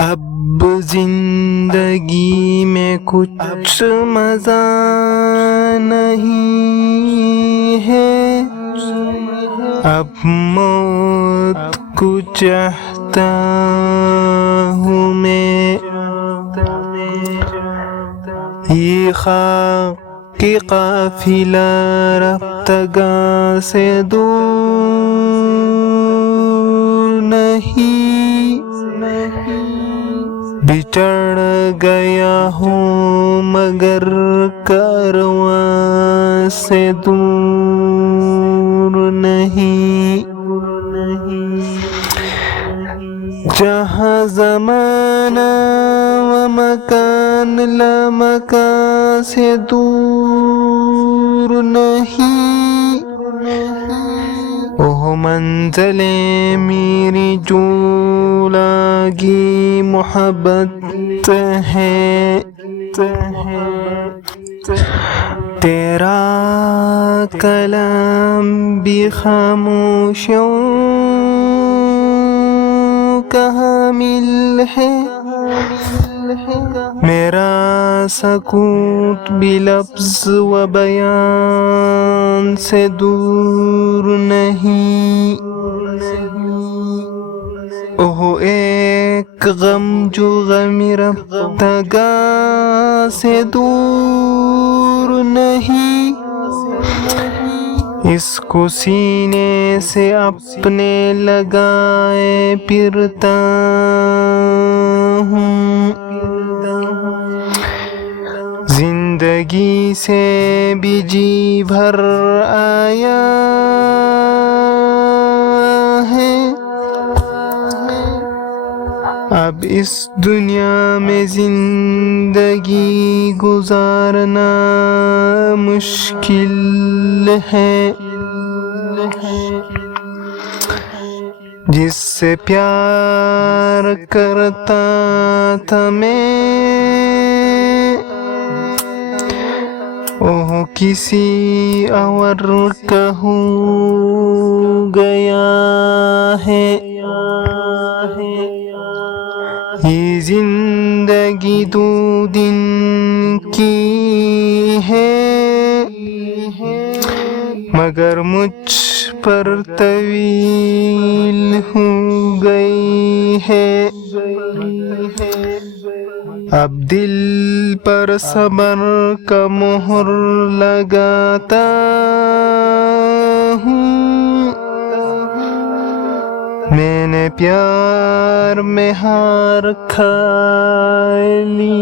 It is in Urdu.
اب زندگی میں کچھ مزہ نہیں ہے، اب موت کو چاہتا ہوں میں، یہ خاک کہ قافلہ رفتگاں سے دور نہیں، بچڑ گیا ہوں مگر کارواں سے دور نہیں، جہاں زمانہ و مکان لامکان سے دور نہیں، وہ منزلیں میری جو لاگی محبت ہے، تیرا کلام بھی خاموشیوں کا حامل ہے، میرا سکوت بھی لفظ و بیان سے دور نہیں، اوہ ایک غم جو غم رفتگاں سے دور نہیں، اس کو سینے سے اپنے لگائے پھرتا ہوں، زندگی سے بھی جی بھر آیا ہے، اب اس دنیا میں زندگی گزارنا مشکل ہے، جس سے پیار کرتا تھا میں وہ کسی اور کا ہو گیا ہے، یہ زندگی دو دن کی ہے مگر مجھ پر طویل ہو گئی ہے، اب دل پر صبر کا مہر لگاتا ہوں، میں نے پیار میں ہار کھا لی